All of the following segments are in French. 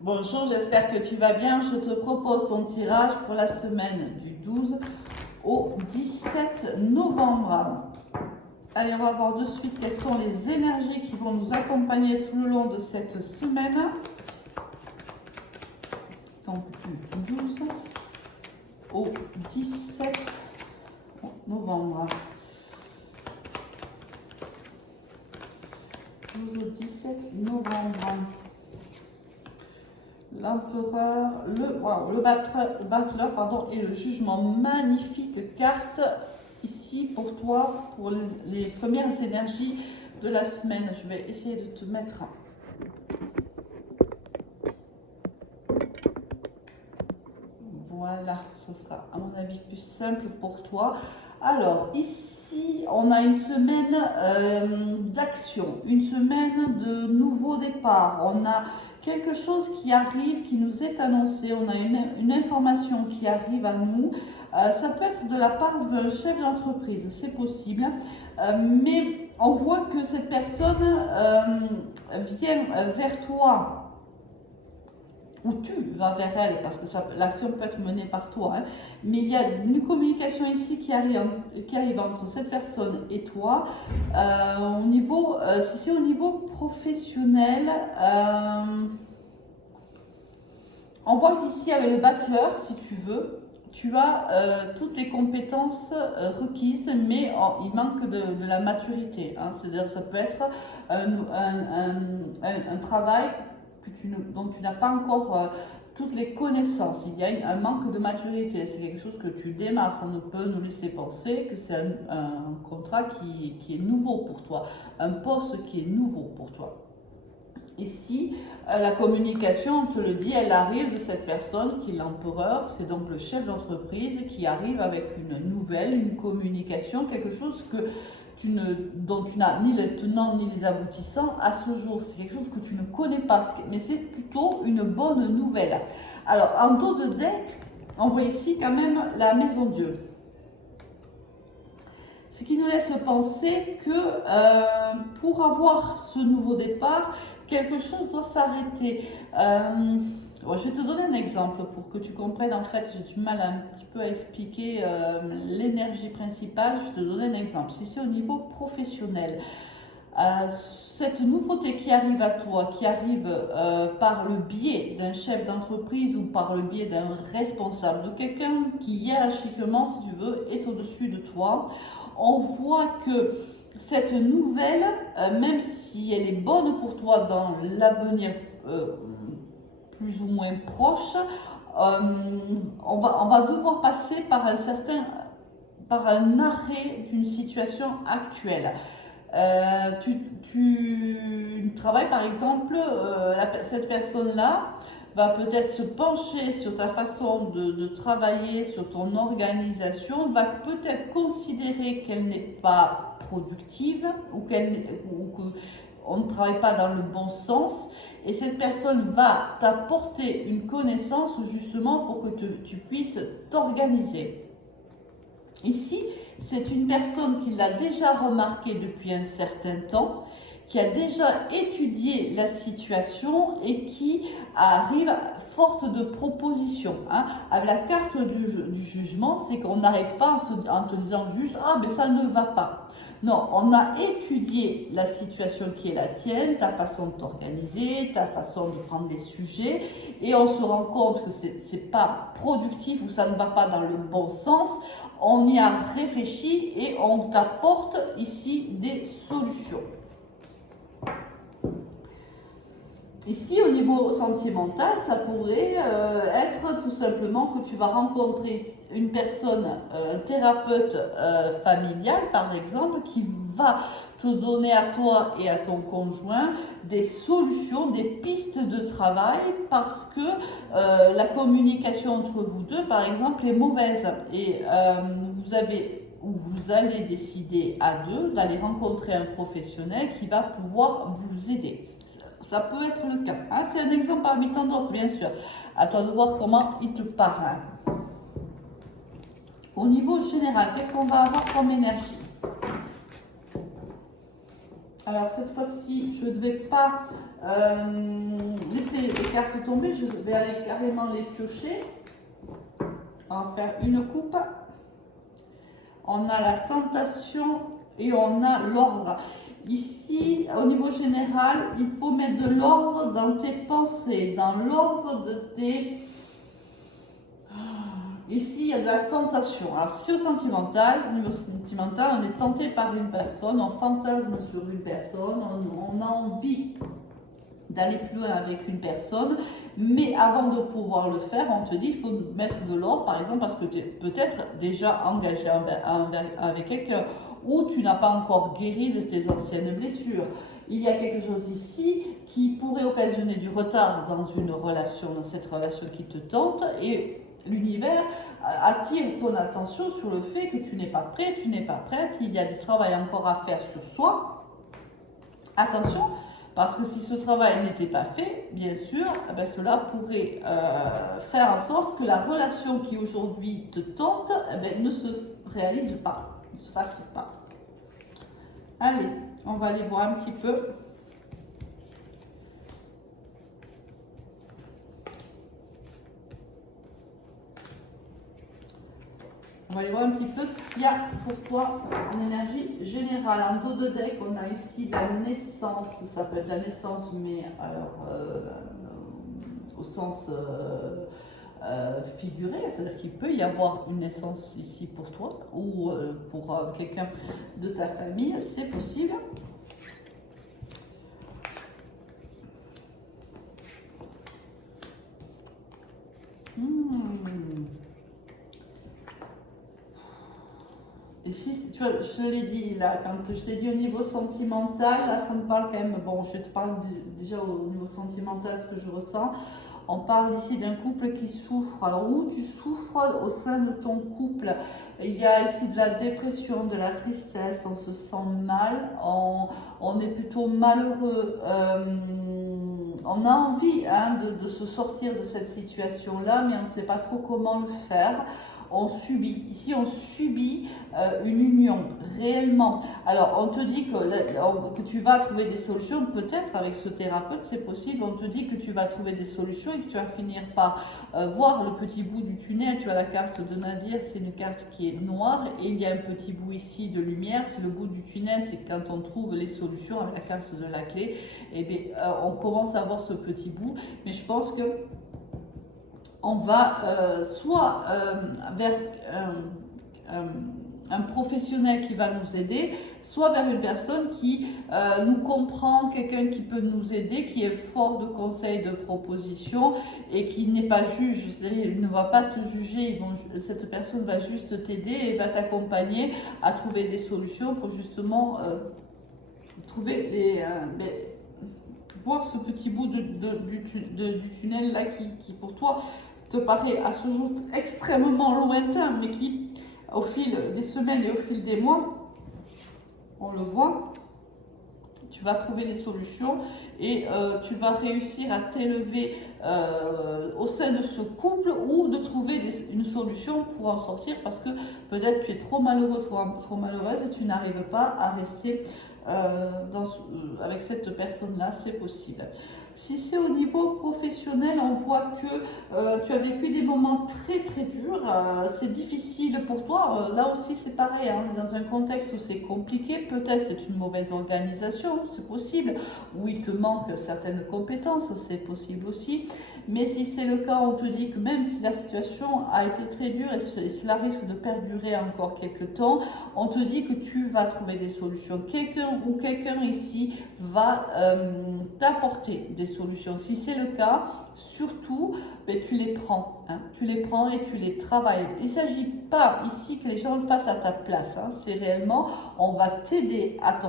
Bonjour, j'espère que tu vas bien. Je te propose ton tirage pour la semaine du 12 au 17 novembre. Allez, on va voir de suite quelles sont les énergies qui vont nous accompagner tout le long de cette semaine. Donc du 12 au 17 novembre. 12 au 17 novembre. L'empereur, le battleur, pardon, et le jugement. Magnifique carte ici pour toi, pour les premières énergies de la semaine. Je vais essayer de te mettre. Voilà, ce sera à mon avis plus simple pour toi. Alors ici, on a une semaine d'action, une semaine de nouveau départ. On a quelque chose qui arrive, qui nous est annoncé. On a une information qui arrive à nous. Ça peut être de la part d'un chef d'entreprise, c'est possible. Mais on voit que cette personne vient vers toi. Ou tu vas vers elle, parce que l'action peut être menée par toi. Hein. Mais il y a une communication ici qui arrive entre cette personne et toi. Si c'est au niveau professionnel, on voit qu'ici avec le battleur, si tu veux, tu as toutes les compétences requises, mais il manque de la maturité. Hein. C'est-à-dire ça peut être un travail dont tu n'as pas encore toutes les connaissances. Il y a un manque de maturité. C'est quelque chose que tu démarres. Ça ne peut nous laisser penser que c'est un contrat qui est nouveau pour toi, un poste qui est nouveau pour toi. Ici, la communication, on te le dit, elle arrive de cette personne qui est l'empereur, c'est donc le chef d'entreprise qui arrive avec une nouvelle, une communication, quelque chose dont tu n'as ni les tenants ni les aboutissants à ce jour. C'est quelque chose que tu ne connais pas, mais c'est plutôt une bonne nouvelle. Alors, en dos de deck, on voit ici quand même la maison Dieu. Ce qui nous laisse penser que pour avoir ce nouveau départ, quelque chose doit s'arrêter. Je vais te donner un exemple pour que tu comprennes. En fait, j'ai du mal un petit peu à expliquer l'énergie principale. Je vais te donner un exemple. Si c'est au niveau professionnel, cette nouveauté qui arrive à toi, qui arrive par le biais d'un chef d'entreprise ou par le biais d'un responsable, de quelqu'un qui hiérarchiquement, si tu veux, est au-dessus de toi, on voit que cette nouvelle, même si elle est bonne pour toi dans l'avenir plus ou moins proche, on va devoir passer par un arrêt d'une situation actuelle. Tu travailles par exemple, cette personne-là va peut-être se pencher sur ta façon de travailler, sur ton organisation, va peut-être considérer qu'elle n'est pas productive ou qu'on ne travaille pas dans le bon sens, et cette personne va t'apporter une connaissance justement pour que tu puisses t'organiser. Ici, c'est une personne qui l'a déjà remarqué depuis un certain temps, qui a déjà étudié la situation et qui arrive forte de propositions. Hein. Avec la carte du jugement, c'est qu'on n'arrive pas en te disant juste « Ah, mais ça ne va pas ». Non, on a étudié la situation qui est la tienne, ta façon de t'organiser, ta façon de prendre des sujets, et on se rend compte que c'est pas productif ou ça ne va pas dans le bon sens. On y a réfléchi et on t'apporte ici des solutions. Ici, au niveau sentimental, ça pourrait être tout simplement que tu vas rencontrer une personne, un thérapeute familial par exemple, qui va te donner à toi et à ton conjoint des solutions, des pistes de travail parce que la communication entre vous deux, par exemple, est mauvaise et vous allez décider à deux d'aller rencontrer un professionnel qui va pouvoir vous aider. Ça peut être le cas. Hein. C'est un exemple parmi tant d'autres, bien sûr. À toi de voir comment il te parle. Au niveau général, qu'est-ce qu'on va avoir comme énergie? Alors, cette fois-ci, je ne vais pas laisser les cartes tombées, je vais aller carrément les piocher. On va faire une coupe. On a la tentation et on a l'ordre. Ici, au niveau général, il faut mettre de l'ordre dans tes pensées, dans l'ordre de tes... Ici, il y a de la tentation. Alors, si au sentimental, au niveau sentimental, on est tenté par une personne, on fantasme sur une personne, on a envie d'aller plus loin avec une personne, mais avant de pouvoir le faire, on te dit qu'il faut mettre de l'ordre, par exemple, parce que tu es peut-être déjà engagé avec quelqu'un, ou tu n'as pas encore guéri de tes anciennes blessures. Il y a quelque chose ici qui pourrait occasionner du retard dans une relation, dans cette relation qui te tente, et l'univers attire ton attention sur le fait que tu n'es pas prêt, tu n'es pas prête, il y a du travail encore à faire sur soi. Attention, parce que si ce travail n'était pas fait, bien sûr, eh bien, cela pourrait faire en sorte que la relation qui aujourd'hui te tente eh bien, ne se réalise pas, ne se fasse pas. Allez, on va aller voir un petit peu. On va aller voir un petit peu ce qu'il y a pour toi en énergie générale. En dos de deck, on a ici la naissance. Ça peut être la naissance, mais alors au sens figuré, c'est-à-dire qu'il peut y avoir une naissance ici pour toi ou pour quelqu'un de ta famille, c'est possible. Et si, tu vois, je te l'ai dit là, quand je t'ai dit au niveau sentimental, là ça me parle quand même, bon je te parle déjà au niveau sentimental ce que je ressens. On parle ici d'un couple qui souffre. Alors où tu souffres au sein de ton couple, il y a ici de la dépression, de la tristesse, on se sent mal, on est plutôt malheureux. On a envie de se sortir de cette situation-là, mais on ne sait pas trop comment le faire. On subit, ici on subit une union, réellement. Alors on te dit que tu vas trouver des solutions, peut-être avec ce thérapeute, c'est possible, on te dit que tu vas trouver des solutions et que tu vas finir par voir le petit bout du tunnel. Tu as la carte de Nadir, c'est une carte qui est noire et il y a un petit bout ici de lumière, c'est le bout du tunnel, c'est quand on trouve les solutions avec la carte de la clé, et bien on commence à voir ce petit bout, mais je pense que on va soit vers un professionnel qui va nous aider, soit vers une personne qui nous comprend, quelqu'un qui peut nous aider, qui est fort de conseils, de propositions et qui n'est pas juge, c'est-à-dire il ne va pas te juger, cette personne va juste t'aider et va t'accompagner à trouver des solutions pour justement trouver voir ce petit bout du tunnel là qui pour toi te paraît à ce jour extrêmement lointain, mais qui, au fil des semaines et au fil des mois, on le voit, tu vas trouver des solutions et tu vas réussir à t'élever au sein de ce couple ou de trouver une solution pour en sortir, parce que peut-être tu es trop malheureux, trop malheureuse et tu n'arrives pas à rester avec cette personne-là, c'est possible. Si c'est au niveau professionnel, on voit que tu as vécu des moments très très durs, c'est difficile pour toi. Là aussi c'est pareil, on est dans un contexte où c'est compliqué, peut-être c'est une mauvaise organisation, c'est possible, ou il te manque certaines compétences, c'est possible aussi. Mais si c'est le cas, on te dit que même si la situation a été très dure et cela risque de perdurer encore quelques temps, on te dit que tu vas trouver des solutions. Quelqu'un ici va t'apporter des solutions. Si c'est le cas, surtout, ben, tu les prends. Tu les prends et tu les travailles. Il ne s'agit pas ici que les gens le fassent à ta place. C'est réellement, on va t'aider à te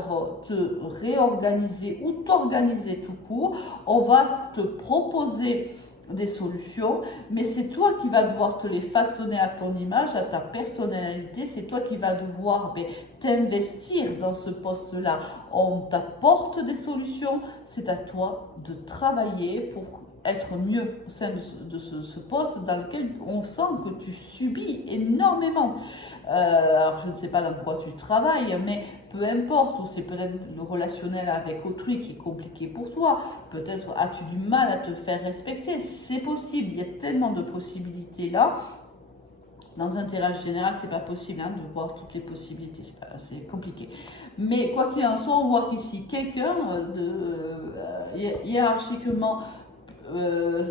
réorganiser ou t'organiser tout court. On va te proposer des solutions, mais c'est toi qui vas devoir te les façonner à ton image, à ta personnalité, c'est toi qui vas devoir t'investir dans ce poste-là. On t'apporte des solutions, c'est à toi de travailler pour être mieux au sein de ce poste dans lequel on sent que tu subis énormément. Alors je ne sais pas dans quoi tu travailles, mais peu importe, ou c'est peut-être le relationnel avec autrui qui est compliqué pour toi, peut-être as-tu du mal à te faire respecter, c'est possible, il y a tellement de possibilités là. Dans un tirage général, c'est pas possible hein, de voir toutes les possibilités, c'est compliqué. Mais quoi qu'il en soit, on voit qu'ici, quelqu'un hiérarchiquement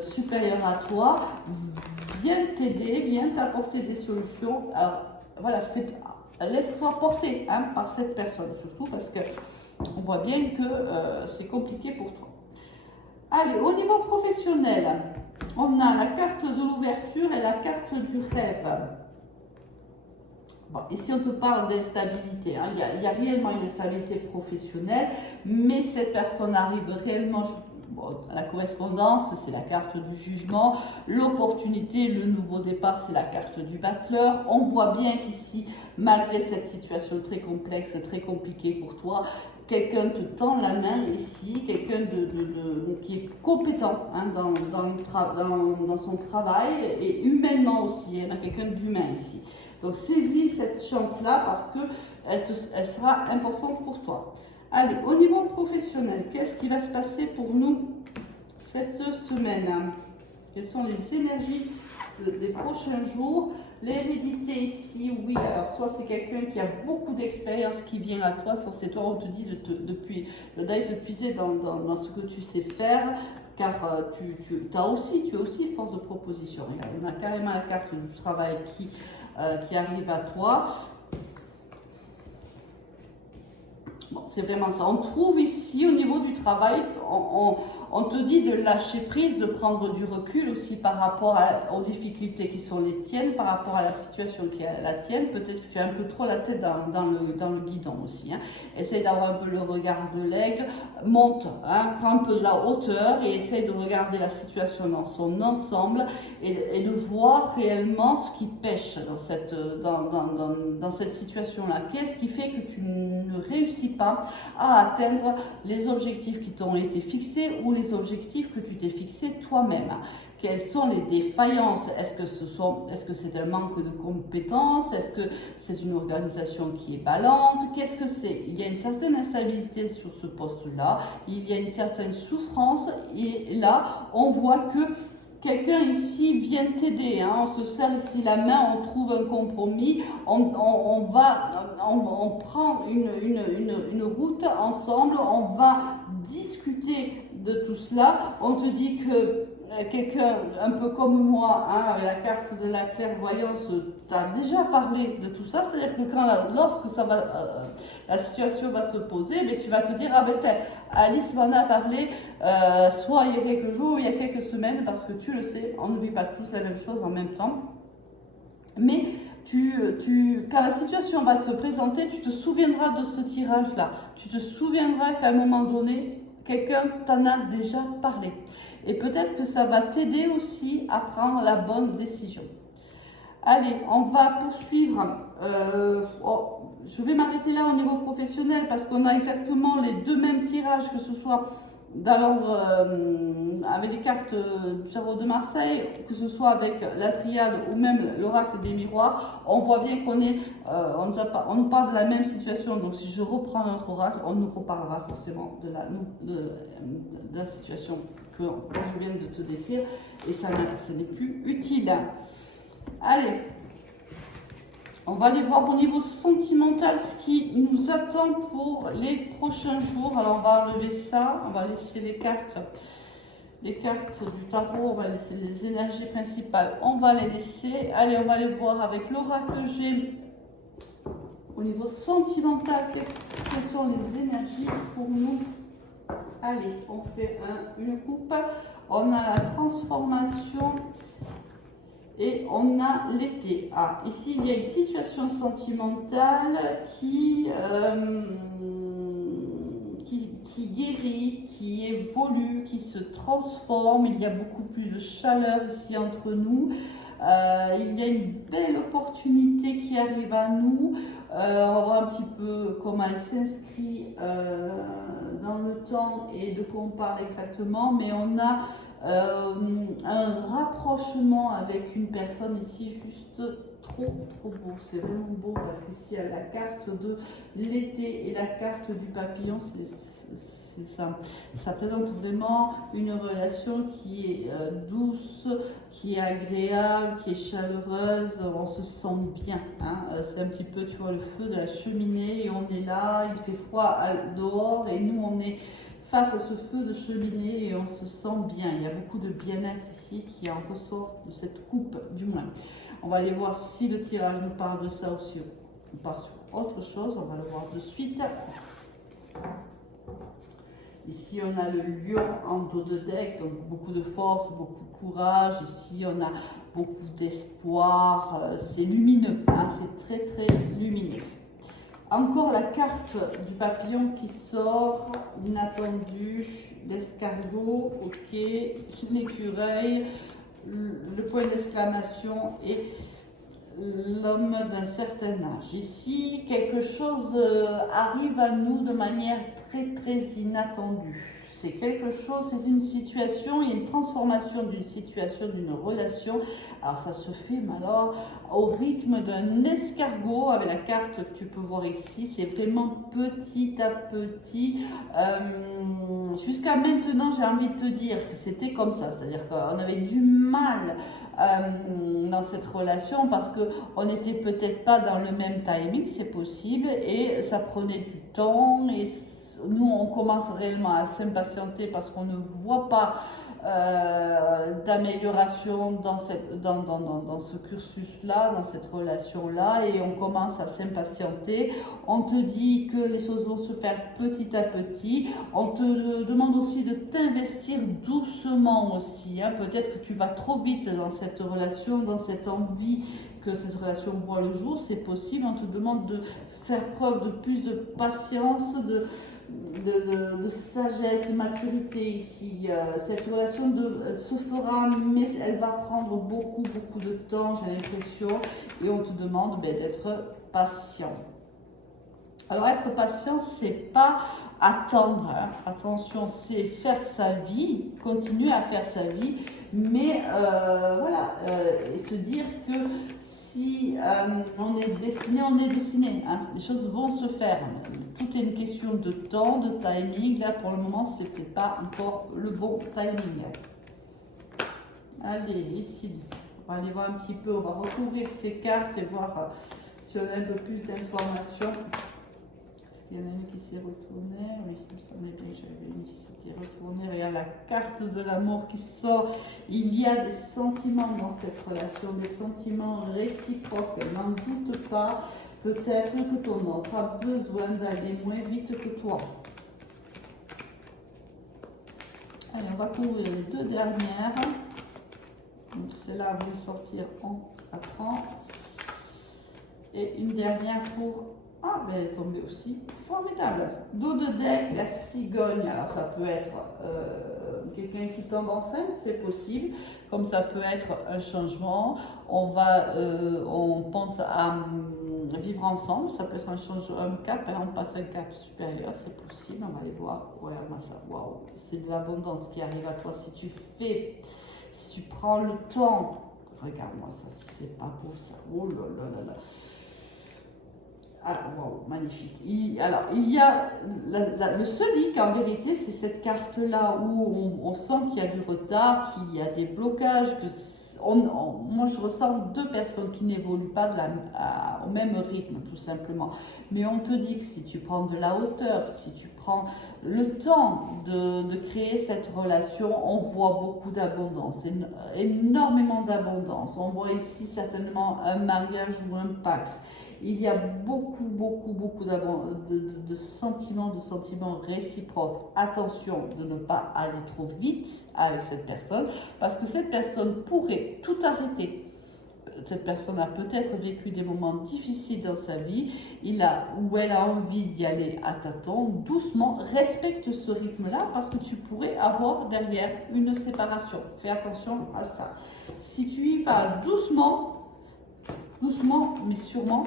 supérieur à toi vient t'aider, vient t'apporter des solutions. Alors voilà, laisse-toi porter hein, par cette personne, surtout parce que on voit bien que c'est compliqué pour toi. Allez, au niveau professionnel, on a la carte de l'ouverture et la carte du rêve. Bon, ici, on te parle d'instabilité. Hein. Il y a réellement une instabilité professionnelle, mais cette personne arrive réellement. Bon, la correspondance, c'est la carte du jugement. L'opportunité, le nouveau départ, c'est la carte du battleur. On voit bien qu'ici, malgré cette situation très complexe, très compliquée pour toi, quelqu'un te tend la main ici, quelqu'un qui est compétent hein, dans son travail et humainement aussi. Il y a quelqu'un d'humain ici. Donc saisis cette chance-là parce qu'elle sera importante pour toi. Allez, au niveau professionnel, qu'est-ce qui va se passer pour nous cette semaine? Quelles sont les énergies des prochains jours? L'hérédité ici, oui, alors soit c'est quelqu'un qui a beaucoup d'expérience qui vient à toi, soit c'est toi, on te dit d'aller te puiser dans ce que tu sais faire, car tu es aussi force de proposition. Il y a carrément la carte du travail qui arrive à toi. Bon, c'est vraiment ça. On trouve ici, au niveau du travail, on te dit de lâcher prise, de prendre du recul aussi par rapport aux difficultés qui sont les tiennes, par rapport à la situation qui est la tienne. Peut-être que tu as un peu trop la tête dans le guidon aussi. Hein. Essaye d'avoir un peu le regard de l'aigle, monte, hein, prends un peu de la hauteur et essaye de regarder la situation dans son ensemble et de voir réellement ce qui pêche dans cette situation-là. Qu'est-ce qui fait que tu ne réussis pas à atteindre les objectifs qui t'ont été fixés ou les objectifs que tu t'es fixés toi-même? Quelles sont les défaillances? Est-ce que c'est un manque de compétences? Est-ce que c'est une organisation qui est ballante? Qu'est-ce que c'est? Il y a une certaine instabilité sur ce poste-là, il y a une certaine souffrance et là, on voit que quelqu'un ici vient t'aider, hein. On se serre ici la main, on trouve un compromis, on prend une route ensemble, on va discuter de tout cela. On te dit que quelqu'un un peu comme moi, hein, avec la carte de la clairvoyance, t'as déjà parlé de tout ça, c'est-à-dire que lorsque la situation va se poser, mais tu vas te dire, ah ben Alice m'en a parlé, soit il y a quelques jours, ou il y a quelques semaines, parce que tu le sais, on ne vit pas tous la même chose en même temps. Mais quand la situation va se présenter, tu te souviendras de ce tirage-là. Tu te souviendras qu'à un moment donné, quelqu'un t'en a déjà parlé. Et peut-être que ça va t'aider aussi à prendre la bonne décision. Allez, on va poursuivre. Je vais m'arrêter là au niveau professionnel parce qu'on a exactement les deux mêmes tirages, que ce soit dans l'ordre avec les cartes du tarot de Marseille, que ce soit avec la triade ou même l'oracle des miroirs. On voit bien qu'on nous parle de la même situation. Donc si je reprends notre oracle, on nous reparlera forcément de la situation que je viens de te décrire et ça n'est plus utile. Allez, on va aller voir au niveau sentimental ce qui nous attend pour les prochains jours. Alors on va enlever ça, on va laisser les cartes du tarot, on va laisser les énergies principales, on va les laisser. Allez, on va aller voir avec l'oracle G au niveau sentimental, quelles sont les énergies pour nous. Allez, on fait une coupe, on a la transformation. Et on a l'été. Ah, ici, il y a une situation sentimentale qui guérit, qui évolue, qui se transforme. Il y a beaucoup plus de chaleur ici entre nous. Il y a une belle opportunité qui arrive à nous. On va voir un petit peu comment elle s'inscrit dans le temps et de quoi on parle exactement. Mais on a un rapprochement avec une personne ici juste trop beau. C'est vraiment beau parce qu'ici il y a la carte de l'été et la carte du papillon. C'est ça. Ça présente vraiment une relation qui est douce, qui est agréable, qui est chaleureuse. On se sent bien. Hein. C'est un petit peu, tu vois, le feu de la cheminée et on est là, il fait froid dehors et nous on est face à ce feu de cheminée et on se sent bien. Il y a beaucoup de bien-être ici qui en ressort de cette coupe, du moins. On va aller voir si le tirage nous parle de ça aussi. On part sur autre chose, on va le voir de suite. Ici, on a le lion en dos de deck, donc beaucoup de force, beaucoup de courage. Ici, on a beaucoup d'espoir. C'est lumineux, hein, c'est très lumineux. Encore la carte du papillon qui sort, inattendu, l'escargot, ok, l'écureuil, le point d'exclamation et l'homme d'un certain âge. Ici, quelque chose arrive à nous de manière très inattendue. C'est quelque chose, c'est une situation, il y a une transformation d'une situation, d'une relation. Alors ça se fait alors au rythme d'un escargot avec la carte que tu peux voir ici. C'est vraiment petit à petit. Jusqu'à maintenant, j'ai envie de te dire que c'était comme ça. C'est-à-dire qu'on avait du mal dans cette relation parce qu'on n'était peut-être pas dans le même timing, c'est possible, et ça prenait du temps et nous on commence réellement à s'impatienter parce qu'on ne voit pas d'amélioration dans ce cursus-là, dans cette relation-là, et on commence à s'impatienter. On te dit que les choses vont se faire petit à petit. On te demande aussi de t'investir doucement aussi. Hein. Peut-être que tu vas trop vite dans cette relation, dans cette envie que cette relation voit le jour. C'est possible. On te demande de faire preuve de plus de patience, de sagesse, de maturité ici. Cette relation se fera, mais elle va prendre beaucoup de temps, j'ai l'impression, et on te demande d'être patient. Alors être patient, c'est pas attendre, hein. Attention, c'est faire sa vie, continuer à faire sa vie, mais voilà, et se dire que si on est destiné, on est destiné. Hein. Les choses vont se faire. Tout est une question de temps, de timing. Là, pour le moment, ce n'est peut-être pas encore le bon timing. Allez, ici, on va aller voir un petit peu. On va recouvrir ces cartes et voir si on a un peu plus d'informations. Il y en a une qui s'est retournée. Oui, il me semblait bien que j'avais une qui s'était retournée. Regarde la carte de l'amour qui sort. Il y a des sentiments dans cette relation, des sentiments réciproques. N'en doute pas. Peut-être que ton autre a besoin d'aller moins vite que toi. Allez, on va couvrir les deux dernières. Donc celle-là va vous sortir en 4 ans. Et une dernière pour... Ah, ben elle est tombée aussi. Formidable. Dos de deck, la cigogne. Alors, ça peut être quelqu'un qui tombe enceinte, c'est possible. Comme ça peut être un changement. On pense à vivre ensemble. Ça peut être un changement, un cap. On passe un cap supérieur, c'est possible. On va aller voir. Regarde-moi ça. Waouh. C'est de l'abondance qui arrive à toi. Si tu prends le temps. Regarde-moi ça, si c'est pas beau ça. Oh là là là là. Ah, wow, magnifique. Il y a le seul hic en vérité, c'est cette carte-là où on sent qu'il y a du retard, qu'il y a des blocages, moi je ressens deux personnes qui n'évoluent pas au même rythme tout simplement. Mais on te dit que si tu prends de la hauteur, si tu prends le temps de créer cette relation, on voit beaucoup d'abondance, énormément d'abondance. On voit ici certainement un mariage ou un pax. Il y a beaucoup de sentiments réciproques. Attention de ne pas aller trop vite avec cette personne parce que cette personne pourrait tout arrêter. Cette personne a peut-être vécu des moments difficiles dans sa vie, elle a envie d'y aller à tâtons, doucement, respecte ce rythme-là parce que tu pourrais avoir derrière une séparation. Fais attention à ça. Si tu y vas doucement mais sûrement,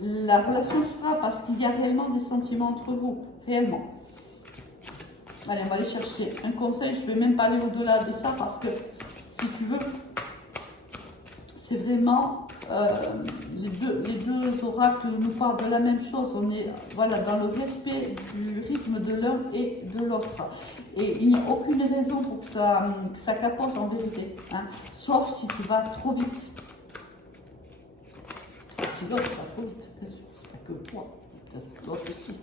la relation sera parce qu'il y a réellement des sentiments entre vous, réellement. Allez, on va aller chercher un conseil. Je ne vais même pas aller au-delà de ça parce que, si tu veux, c'est vraiment les deux oracles nous parlent de la même chose. On est voilà, dans le respect du rythme de l'un et de l'autre. Et il n'y a aucune raison pour que ça capote en vérité. Hein. Sauf si tu vas trop vite. Si l'autre va trop vite, bien sûr, c'est pas que toi, peut-être l'autre aussi.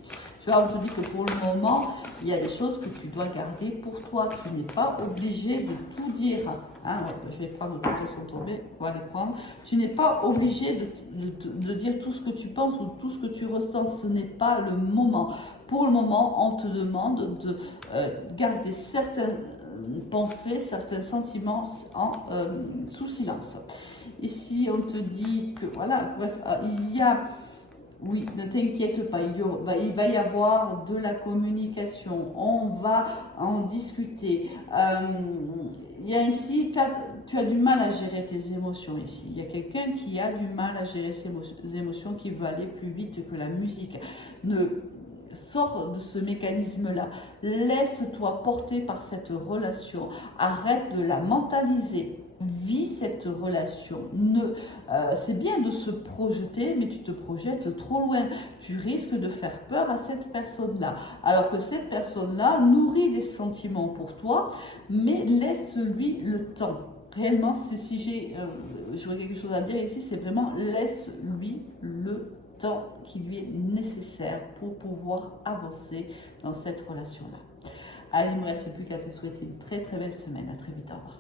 Tu vois, on te dit que pour le moment, il y a des choses que tu dois garder pour toi. Tu n'es pas obligé de tout dire. Hein, je vais prendre toutes qui sont tombées, on va les prendre. Tu n'es pas obligé de dire tout ce que tu penses ou tout ce que tu ressens. Ce n'est pas le moment. Pour le moment, on te demande de garder certaines pensées, certains sentiments sous silence. Ici, on te dit que voilà, il y a, oui, ne t'inquiète pas, il va y avoir de la communication, on va en discuter. Il y a ici, tu as du mal à gérer tes émotions ici. Il y a quelqu'un qui a du mal à gérer ses émotions, qui veut aller plus vite que la musique. Sors de ce mécanisme-là. Laisse-toi porter par cette relation. Arrête de la mentaliser. Vis cette relation. C'est bien de se projeter, mais tu te projettes trop loin. Tu risques de faire peur à cette personne-là. Alors que cette personne-là nourrit des sentiments pour toi, mais laisse-lui le temps. Réellement, si j'aurais quelque chose à dire ici, c'est vraiment laisse-lui le temps qui lui est nécessaire pour pouvoir avancer dans cette relation-là. Allez, il ne me reste plus qu'à te souhaiter une très très belle semaine. À très vite, au revoir.